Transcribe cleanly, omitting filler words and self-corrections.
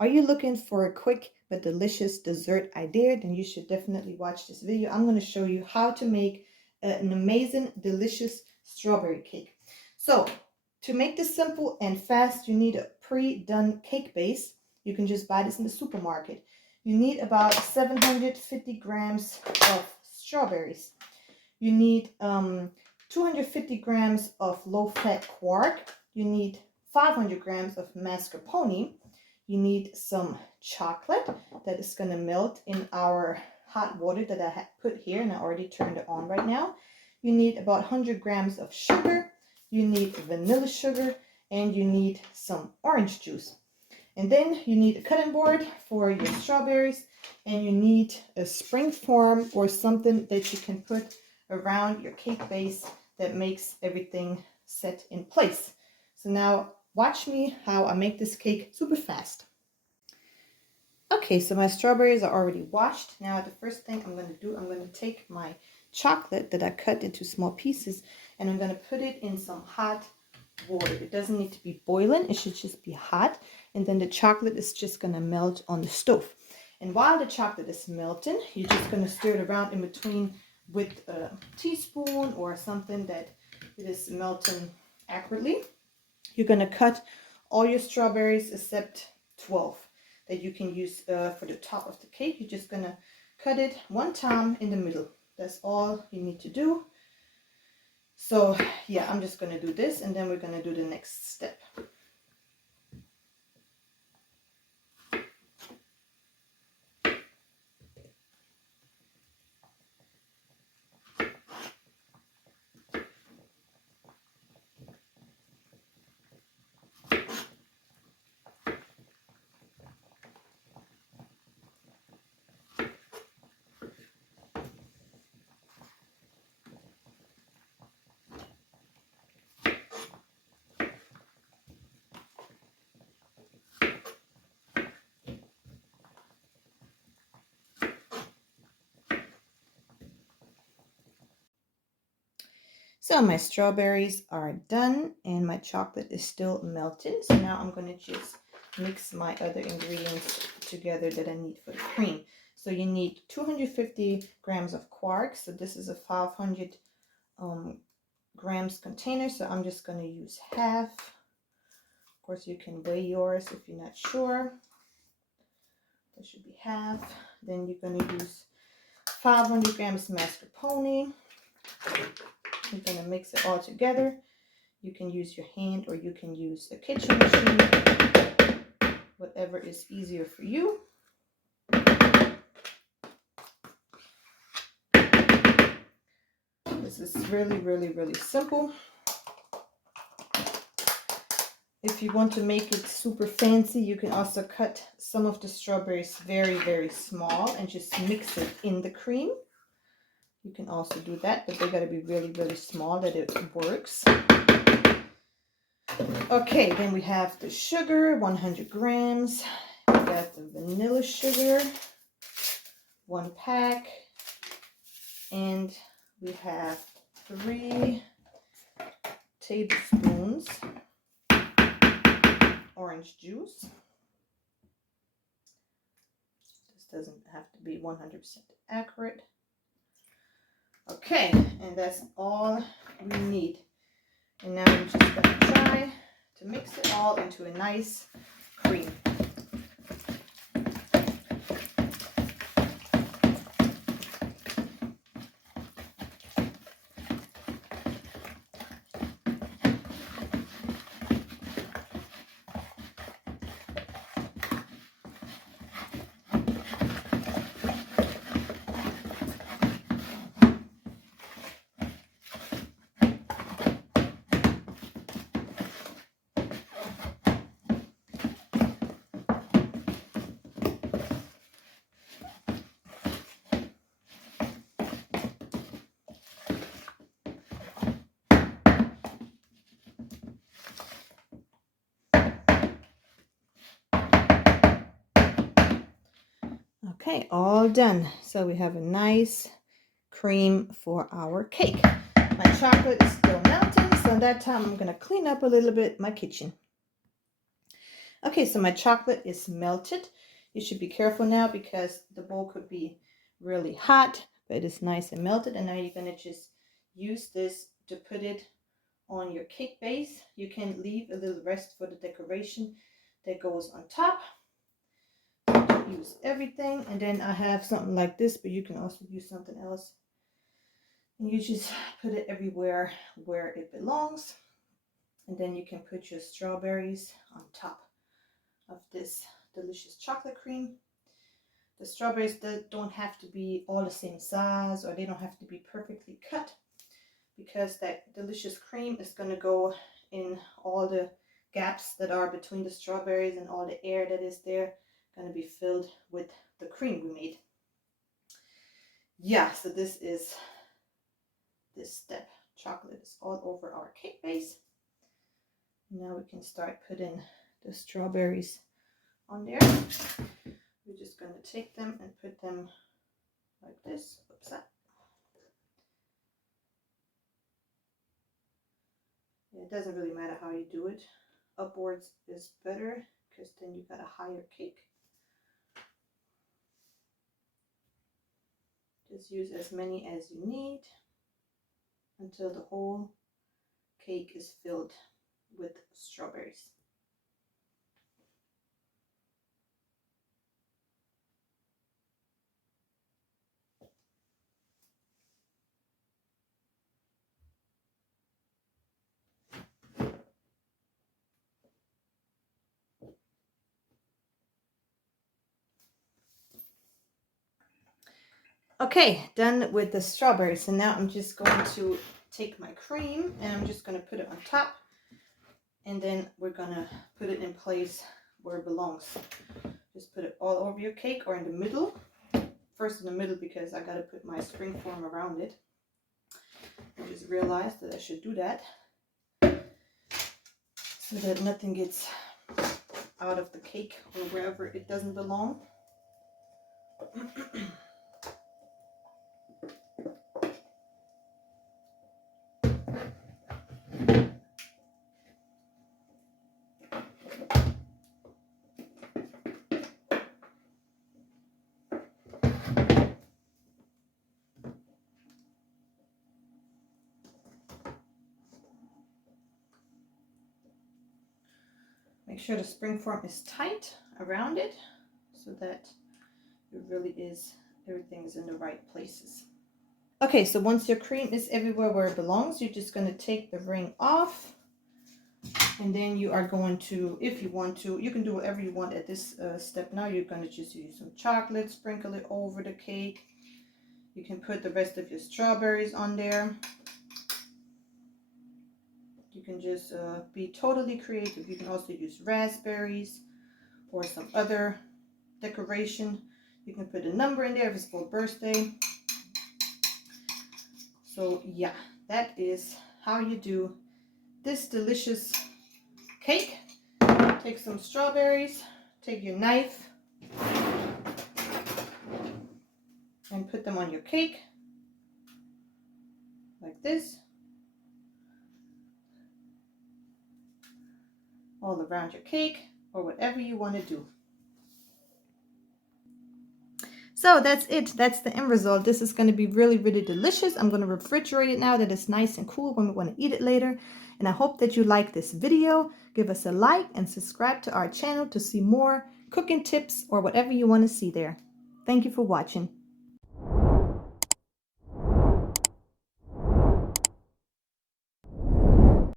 Are you looking for a quick but delicious dessert idea? Then you should definitely watch this video. I'm going to show you how to make an amazing, delicious strawberry cake. So to make this simple and fast, you need a pre-done cake base. You can just buy this in the supermarket. You need about 750 grams of strawberries. You need 250 grams of low-fat quark. You need 500 grams of mascarpone. You need some chocolate that is going to melt in our hot water that I put here, and I already turned it on right now. You need about 100 grams of sugar. You need vanilla sugar, and you need some orange juice. And then you need a cutting board for your strawberries, and you need a spring form or something that you can put around your cake base that makes everything set in place. So now watch me how I make this cake super fast. Okay, so my strawberries are already washed. Now the first thing I'm going to do, I'm going to take my chocolate that I cut into small pieces, and I'm going to put it in some hot water. It doesn't need to be boiling, it should just be hot, and then the chocolate is just going to melt on the stove. And while the chocolate is melting, you're just going to stir it around in between with a teaspoon or something that it is melting accurately. You're going to cut all your strawberries except 12 that you can use for the top of the cake. You're just going to cut it one time in the middle. That's all you need to do. So yeah, I'm just going to do this, and then we're going to do the next step. So my strawberries are done and my chocolate is still melting. So now I'm going to just mix my other ingredients together that I need for the cream. So you need 250 grams of quark. So this is a 500 grams container. So I'm just going to use half. Of course, you can weigh yours if you're not sure. That should be half. Then you're going to use 500 grams mascarpone. You're going to mix it all together. You can use your hand or you can use a kitchen machine, whatever is easier for you. This is really, really, really simple. If you want to make it super fancy, you can also cut some of the strawberries very, very small and just mix it in the cream. You can also do that, but they got to be really, really small that it works. Okay, then we have the sugar, 100 grams. We got the vanilla sugar, 1 pack. And we have 3 tablespoons orange juice. This doesn't have to be 100% accurate. Okay, and that's all we need. And now we're just going to try to mix it all into a nice cream. Okay, all done. So we have a nice cream for our cake. My chocolate is still melting, so that time I'm going to clean up a little bit my kitchen. Okay, so my chocolate is melted. You should be careful now because the bowl could be really hot, but it is nice and melted. And now you're going to just use this to put it on your cake base. You can leave a little rest for the decoration that goes on top. Use everything. And then I have something like this, but you can also use something else. And you just put it everywhere where it belongs. And then you can put your strawberries on top of this delicious chocolate cream. The strawberries don't have to be all the same size, or they don't have to be perfectly cut, because that delicious cream is going to go in all the gaps that are between the strawberries, and all the air that is there going to be filled with the cream we made. Yeah, so this is this step. Chocolate is all over our cake base. Now we can start putting the strawberries on there. We're just going to take them and put them like this. Oops. Yeah, it doesn't really matter how you do it. Upwards is better because then you got a higher cake. Just use as many as you need until the whole cake is filled with strawberries. Okay, done with the strawberries. So now I'm just going to take my cream and I'm just going to put it on top. And then we're going to put it in place where it belongs. Just put it all over your cake or in the middle. First in the middle because I got to put my springform around it. I just realized that I should do that so that nothing gets out of the cake or wherever it doesn't belong. Make sure the springform is tight around it so that it really is, everything is in the right places. Okay, so once your cream is everywhere where it belongs, you're just going to take the ring off. And then you are going to, if you want to, you can do whatever you want at this step. Now you're going to just use some chocolate, sprinkle it over the cake. You can put the rest of your strawberries on there. You can just be totally creative. You can also use raspberries or some other decoration. You can put a number in there if it's for birthday. So yeah, that is how you do this delicious cake. Take some strawberries, take your knife, and put them on your cake like this, all around your cake, or whatever you want to do. So that's it. That's the end result. This is going to be really, really delicious. I'm going to refrigerate it now that it's nice and cool when we want to eat it later. And I hope that you like this video. Give us a like and subscribe to our channel to see more cooking tips or whatever you want to see there. Thank you for watching.